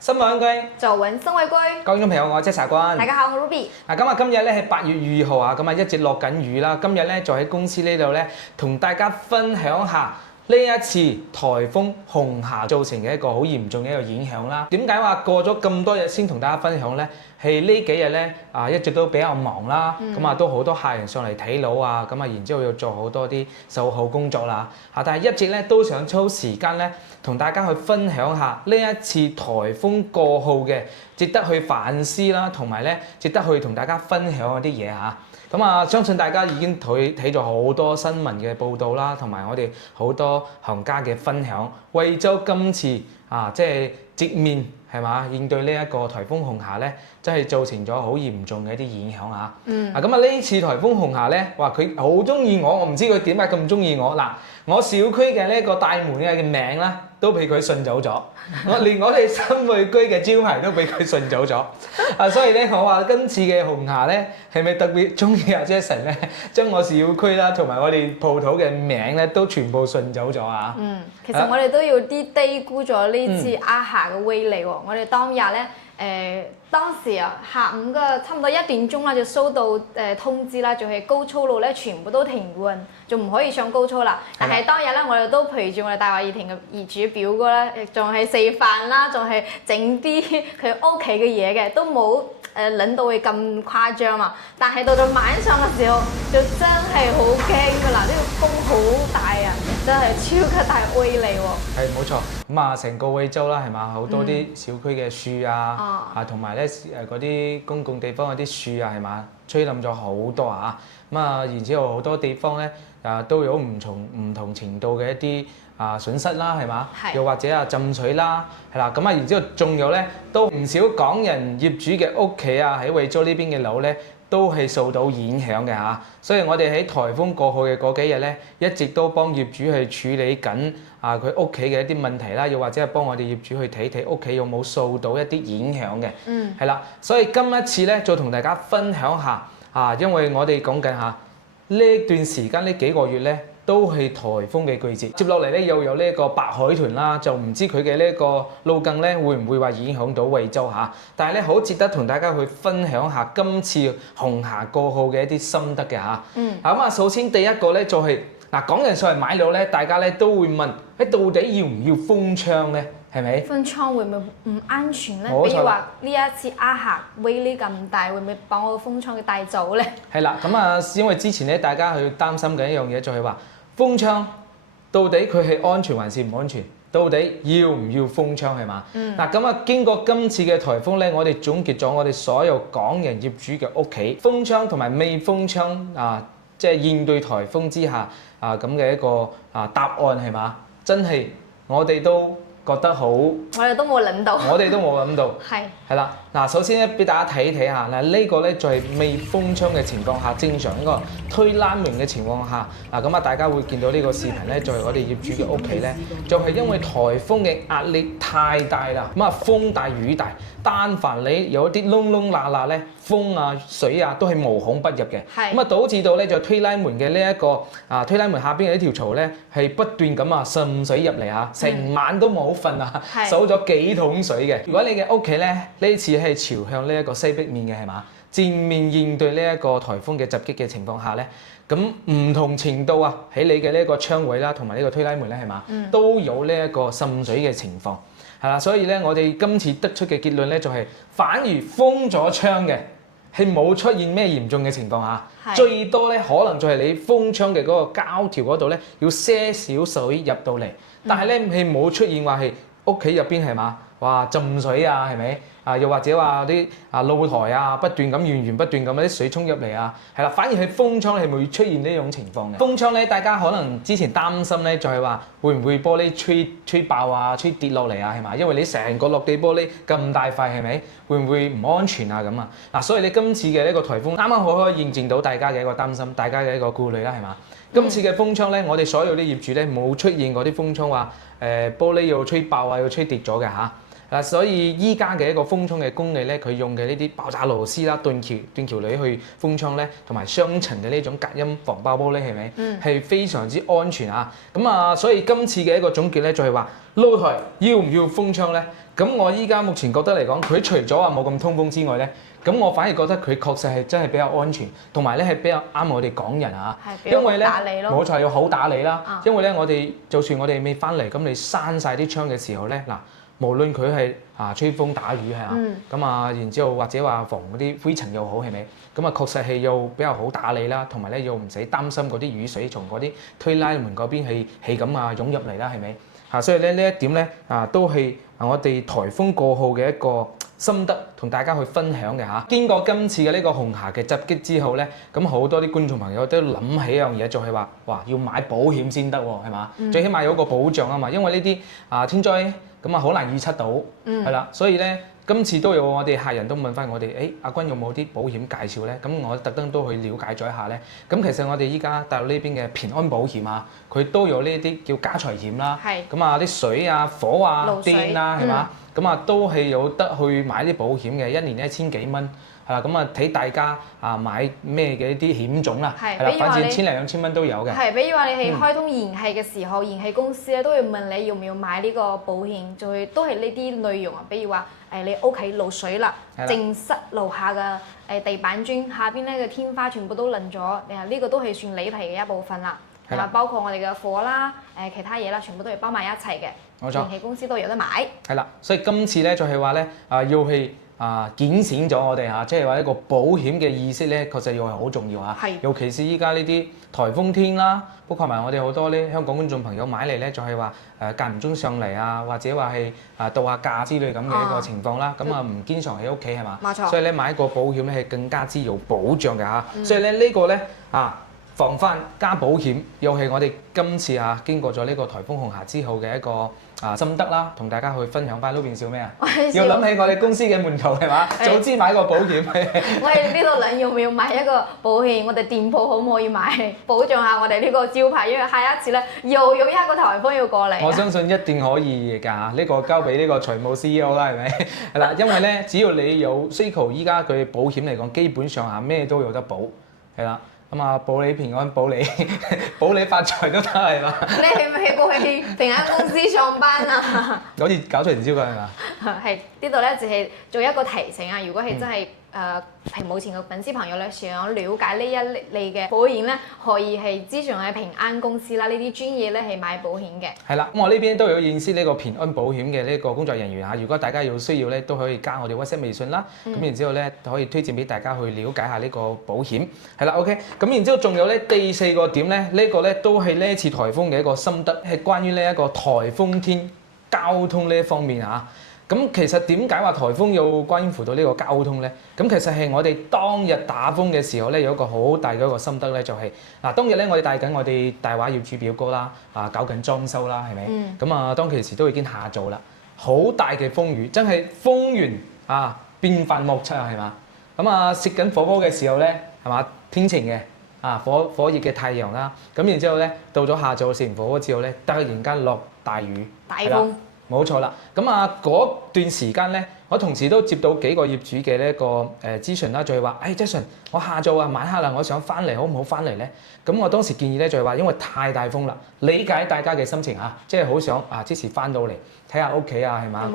新聞居，早聞生為居。各位朋友，我係查君。大家好，我 Ruby。今日咧係8月2號啊，咁啊一直落緊雨啦。今日咧就喺公司呢度咧，同大家分享下呢一次颱風紅霞造成嘅一個好嚴重嘅一個影響啦。點解話過咗咁多日先同大家分享咧？係呢幾日咧一直都比較忙啦，咁都好多客人上嚟睇樓啊，咁然之後要做好多啲售後工作啦。但係一直咧都想抽時間咧，同大家去分享下呢一次颱風過後嘅值得去反思啦，同埋咧值得去同大家分享嗰啲嘢嚇。相信大家已經睇咗好多新聞嘅報道啦，同埋我哋好多行家嘅分享。惠州今次即係直面係嘛應對呢一個颱風紅霞咧，真係造成咗好嚴重嘅一啲影響嚇。呢次颱風紅霞咧，話佢好中意我唔知佢點解咁中意我嗱。我小區嘅呢個大門嘅名啦，都俾佢順走咗。連我哋新會居嘅招牌都俾佢順走咗。所以咧，我話今次嘅紅霞咧，係咪特別中意阿 Jason 咧？將我小區啦，同埋我哋鋪頭嘅名咧，都全部順走咗啊！其實我哋都要啲低估咗呢次阿霞嘅威力喎。我哋當日咧，當時下午嘅差唔多1點鐘啦，就收到通知啦，就係高速路咧全部都停運，就唔可以上高速啦。但係當日咧，我哋都陪住我哋大華怡庭嘅業主表哥咧，仲係食飯啦，仲係整啲佢屋企嘅嘢嘅，都冇諗到會咁誇張嘛。但係到咗晚上嘅時候，就真係好驚㗎啦！呢個風好大啊，真係超級大威力喎。係冇錯，成個惠州啦，係嘛，好多啲小區嘅樹同埋咧嗰啲公共地方嗰啲樹係嘛，吹冧咗好多啊！然之後好多地方咧都有唔同程度嘅一啲損失啦，係嘛？又或者浸水啦，係啦，然之後仲有咧，都唔少港人業主嘅屋企喺惠州呢邊嘅樓咧，都係受到影響嘅嚇。所以我哋喺颱風過後嘅嗰幾日咧，一直都幫業主去處理緊佢屋企嘅一啲問題啦，又或者係幫我哋業主去睇睇屋企有冇受到一啲影響嘅。係啦，所以今一次咧，再同大家分享下因為我哋講緊呢段時間呢幾個月咧，都係颱風嘅季節。接落嚟咧又有呢個白海豚啦，就唔知佢嘅呢個路徑咧會唔會話影響到惠州嚇？但係咧好值得同大家去分享下今次紅霞過後嘅一啲心得嘅嚇。首先第一個咧就係港人上嚟買樓咧，大家咧都會問到底要唔要封窗咧？係咪？封窗會唔會唔安全咧？冇錯。比如話呢一次阿霞威力咁大，會唔會把我個封窗嘅帶走咧？係啦，因為之前咧大家去擔心緊一樣嘢，就係話封窗到底佢係安全還是唔安全？到底要唔要封窗係嘛？經過今次嘅颱風咧，我哋總結咗我哋所有港人業主嘅屋企封窗同埋未封窗即係應對颱風之下咁嘅一個答案係嘛？真係我哋都覺得好，我哋都冇諗到，係啦。首先咧，俾大家睇睇下呢個咧就係未封窗嘅情況下，正常一個推拉門嘅情況下，大家會見到呢個視頻咧，就係我哋業主嘅屋企咧，就係因為颱風嘅壓力太大啦，風大雨大，但凡你有一啲窿窿罅罅咧，風水都係無孔不入嘅，導致到咧就推拉門嘅呢一個推拉門下邊嘅呢條槽咧係不斷咁滲水入嚟成晚都冇瞓數咗幾桶水嘅。如果你嘅屋企咧呢次係朝向呢一個西北面嘅係嘛，正面應對呢一個颱風嘅襲擊嘅情況下咧，咁唔同程度喺你嘅呢一個窗位啦，同埋呢個推拉門咧係嘛，都有呢一個滲水嘅情況，係啦。所以咧，我哋今次得出嘅結論咧就係，反而封咗窗嘅係冇出現咩嚴重嘅情況下，最多咧可能就係你封窗嘅嗰個膠條嗰度咧要些少水入到嚟，但係咧係冇出現話係屋企入邊係嘛，哇浸水係咪？又或者話啲露台不斷咁源源不斷咁啲水沖入嚟係啦，反而係封窗係冇出現呢種情況嘅。封窗咧，大家可能之前擔心咧，就係話會唔會玻璃吹爆吹跌落嚟係嘛？因為你成個落地玻璃咁大塊係咪？會唔會唔安全咁所以你今次嘅呢個颱風啱啱好可以驗證到大家嘅一個擔心，大家嘅一個顧慮啦係嘛？今次嘅封窗咧，我哋所有啲業主咧冇出現嗰啲封窗話玻璃要吹爆要吹跌咗嘅嚇。嗱，所以依家嘅一個封窗嘅工藝咧，佢用嘅呢啲爆炸螺絲啦、斷橋鋁去封窗咧，同埋雙層嘅呢種隔音防爆玻璃係咪？係非常之安全啊！咁啊，所以今次嘅一個總結咧，就係話露台要唔要封窗咧？咁我依家目前覺得嚟講，佢除咗話冇咁通風之外咧，咁我反而覺得佢確實係真係比較安全，同埋咧係比較啱我哋港人啊。因為咧冇錯，要好打理啦。因為咧，我哋就算我哋未翻嚟，咁你閂晒啲窗嘅時候咧，嗱，無論佢係吹風打雨係啊，咁啊，然之後或者話防嗰啲灰塵又好係咪？咁啊，確實係要比較好打理啦，同埋咧又唔使擔心嗰啲雨水從嗰啲推拉門嗰邊係咁啊湧入嚟啦，係咪？所以咧呢一點咧都係我哋颱風過後嘅一個心得，同大家去分享嘅嚇。經過今次嘅呢個紅霞嘅襲擊之後咧，咁好多啲觀眾朋友都諗起一樣嘢，就係話，哇，要買保險先得喎，係嘛？最起碼有個保障啊嘛，因為呢啲天災咁啊好難預測到，係啦，所以咧。今次都有我哋客人都問翻我哋，阿君有冇啲保險介紹咧？咁我特登都去了解咗一下咧。咁其實我哋依家大陸呢邊嘅平安保險啊，佢都有呢啲叫家財險啦。係。咁啊啲水啊、火啊、電啊，係嘛？咁啊都係有得去買啲保險嘅，一年1000幾蚊。係啦，咁啊睇大家買咩嘅一啲險種啦。係啦，反正1000零2000蚊都有嘅。係，比如話你係開通燃氣嘅時候，燃氣公司咧都會問你要唔要買呢個保險，就會都係呢啲內容啊。比如話你屋企漏水啦，正室樓下嘅地板磚下邊咧嘅天花全部都冧咗，呢個都係算理賠嘅一部分啦。係啦，包括我哋嘅火啦、其他嘢啦，全部都係包埋一齊嘅。冇錯。燃氣公司都有得買。係啦，所以今次咧就係話咧要去。檢醒咗我哋嚇，即係話一個保險嘅意識咧，確實又係好重要嚇。係。尤其是依家呢啲颱風天啦，包括埋我哋好多咧香港觀眾朋友買嚟咧，就係話間唔中上嚟啊，或者話係度下假之類咁嘅一個情況啦。咁唔經常喺屋企係嘛？冇錯。所以咧買一個保險咧係更加之有保障嘅嚇。所以咧呢個咧防範加保險，又係我哋今次經過咗呢個颱風紅霞之後嘅一個心得啦，同大家去分享翻。呢邊笑咩啊？要諗起我哋公司嘅門頭係嘛？早知買個保險。我哋呢度諗要唔要買一個保險？我哋店鋪可唔可以買，保障下我哋呢個招牌？因為下一次咧又有一個颱風要過嚟。我相信一定可以㗎，呢個交俾呢個財務 CEO 啦，係咪？係啦，因為咧只要你有需求，依家佢保險嚟講，基本上咩都有得保，係啦。保你平安，保你發財都得係嘛？你係咪過去平安公司上班啊？好似搞傳銷㗎係嘛？係呢度咧，就係做一個提醒啊！如果係真係屏幕前嘅粉絲朋友咧，想了解呢一類嘅保險咧，可以係諮詢喺平安公司啦。呢啲專業咧係買保險嘅。係啦，咁我呢邊都有認識呢個平安保險嘅呢個工作人員嚇。如果大家有需要咧，都可以加我哋 WhatsApp 微信啦。咁然之後咧，可以推薦俾大家去了解下呢個保險。係啦 ，OK。咁然之後仲有咧第4個點咧，呢個咧都係呢一次颱風嘅一個心得，係關於呢一個颱風天交通呢一方面嚇。咁其實點解話颱風要關乎到呢個交通咧？咁其實係我哋當日打風嘅時候咧，有一個好大嘅一個心得咧，就係當日咧我哋帶緊我哋大話業主表哥啦，搞緊裝修啦，係咪？咁當其時都已經下晝啦，好大嘅風雨，真係風完變幻莫測啊，係嘛？咁食緊火鍋嘅時候咧，係嘛？天晴嘅火熱嘅太陽啦，咁然之後咧到咗下晝食完火鍋之後咧，突然間落大雨，大風。冇錯啦，咁嗰段時間咧，我同時都接到幾個業主嘅呢一個諮詢啦，就係話，Jason，我下晝晚黑啦，我想翻嚟，好唔好翻嚟咧？咁我當時建議咧就係話，因為太大風啦，理解大家嘅心情即係好想即時翻到嚟睇下屋企係嘛，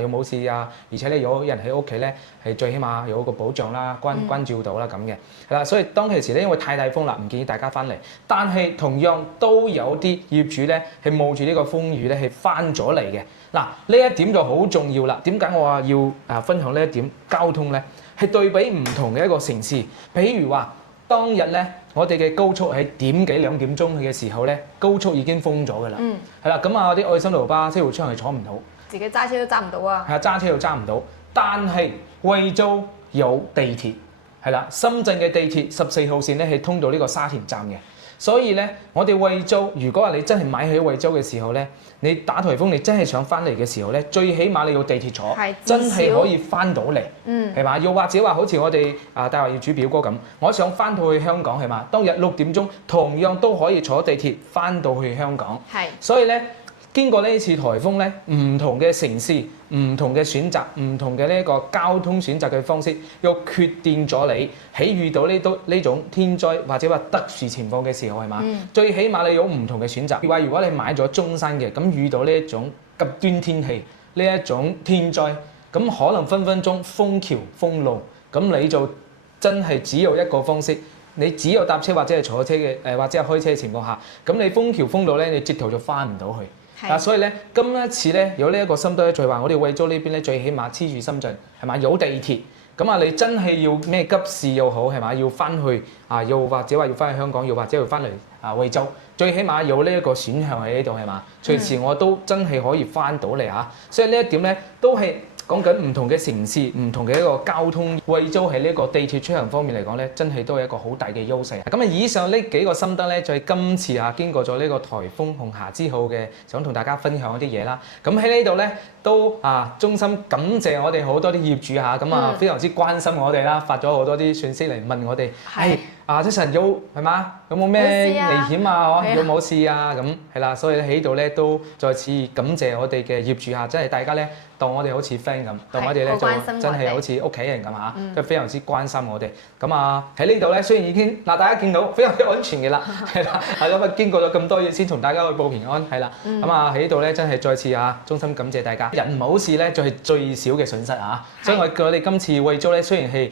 有冇事啊？而且咧有人喺屋企咧係最起碼有個保障啦，關照到啦咁嘅，係啦。所以當其時咧，因為太大風啦，唔建議大家翻嚟。但係同樣都有啲業主咧係冒住呢個風雨咧係翻咗嚟嘅。嗱，呢一點就好重要啦。點解我話要分享呢一點交通咧？係對比唔同嘅一個城市，譬如話當日咧，我哋嘅高速喺1點幾2點鐘嘅時候咧，高速已經封咗㗎啦。係啦，咁啲愛心路巴、車迴窗係坐唔到，自己揸車都揸唔到啊。係啊，揸車又揸唔到。但係惠州有地鐵，係啦，深圳嘅地鐵14號線咧係通到呢個沙田站嘅。所以咧，我哋惠州，如果話你真係買喺惠州嘅時候咧，你打颱風，你真係想翻嚟嘅時候咧，最起碼你要地鐵坐，真係可以翻到嚟，係嘛？又或者話好似我哋大華業主表哥咁，我想翻到去香港係嘛？當日6點鐘同樣都可以坐地鐵翻到去香港。係，所以咧經過呢次颱風咧，唔同嘅城市、唔同嘅選擇、唔同嘅呢一個交通選擇嘅方式，又決定咗你喺遇到呢種天災或者話特殊情況嘅時候係嘛？最起碼你有唔同嘅選擇。話如果你買咗終身嘅，咁遇到呢一種極端天氣、呢一種天災，咁可能分分鐘封橋封路，咁你就真係只有一個方式。你只有搭車或者係坐車嘅，或者係開車嘅情況下，咁你封橋封路咧，你直頭就翻唔到去。所以咧，今一次咧有呢一個心得咧，就係話我哋惠州呢邊咧，最起碼黐住深圳係嘛，有地鐵。咁啊，你真係要咩急事又好係嘛，要翻去又或者話要翻去香港，又或者要翻嚟惠州，最起碼有呢一個選項喺呢度係嘛，隨時我都真係可以翻到嚟嚇。所以呢一點咧都係。講緊唔同嘅城市、唔同嘅一個交通，惠州喺呢個地鐵出行方面嚟講咧，真係都係一個好大嘅優勢。咁以上呢幾個心得咧，就係今次經過咗呢個颱風紅霞之後嘅，想同大家分享一啲嘢啦。咁喺呢度咧，都衷心感謝我哋好多啲業主咁非常之關心我哋啦，發咗好多啲信息嚟問我哋，Jason有係嘛？有冇咩危險有冇事咁係啦，所以喺度咧都再次感謝我哋嘅業主真係大家咧當我哋好似 friend 咁，當我哋咧就真係好似屋企人咁都非常之關心我哋。咁喺呢度咧，雖然已經大家見到非常之安全嘅啦，係啦，咁經過咗咁多嘢先同大家去報平安，係啦。咁喺呢度咧真係再次衷心感謝大家。人冇事咧就係最少嘅損失所以我哋今次惠州咧雖然係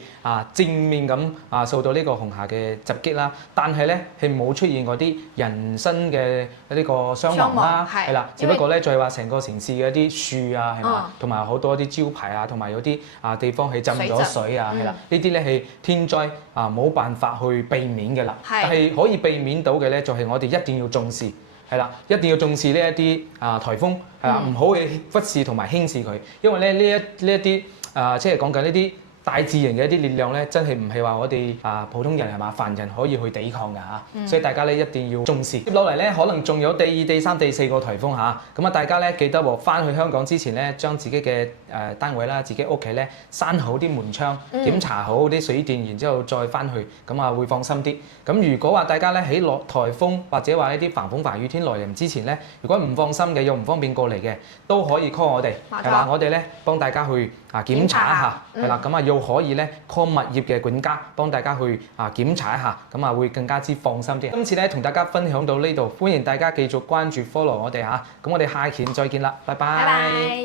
正面咁受到呢個紅霞嘅襲擊啦，但係咧係冇出現嗰啲人身嘅呢個傷亡啦，係啦，只不過咧就係話成個城市嘅一啲樹係嘛，同埋好多啲招牌同埋有啲地方係浸咗水係啦，呢啲咧係天災冇辦法去避免嘅啦，但係可以避免到嘅咧就係我哋一定要重視，係啦，一定要重視呢一啲颱風係啦，唔好去忽視同埋輕視佢，因為咧呢一啲即係講緊呢啲。大自然嘅一啲力量咧，真係唔係話我哋普通人係嘛，凡人可以去抵抗㗎所以大家咧一定要重視。接落嚟咧，可能仲有第二、第三、第四個颱風咁大家咧記得翻去香港之前咧，將自己嘅單位啦、自己屋企咧閂好啲門窗，檢查好啲水電，然之後再翻去，咁會放心啲。咁如果話大家咧喺落颱風或者話一啲橫風橫雨天來臨之前咧，如果唔放心嘅又唔方便過嚟嘅，都可以 call 我哋，係嘛？我哋咧幫大家去檢查一下，係啦，咁又可以咧 call 物業嘅管家幫大家去檢查一下，咁會更加之放心啲。今次咧同大家分享到呢度，歡迎大家繼續關注 follow 我哋咁我哋下期再見啦，拜拜。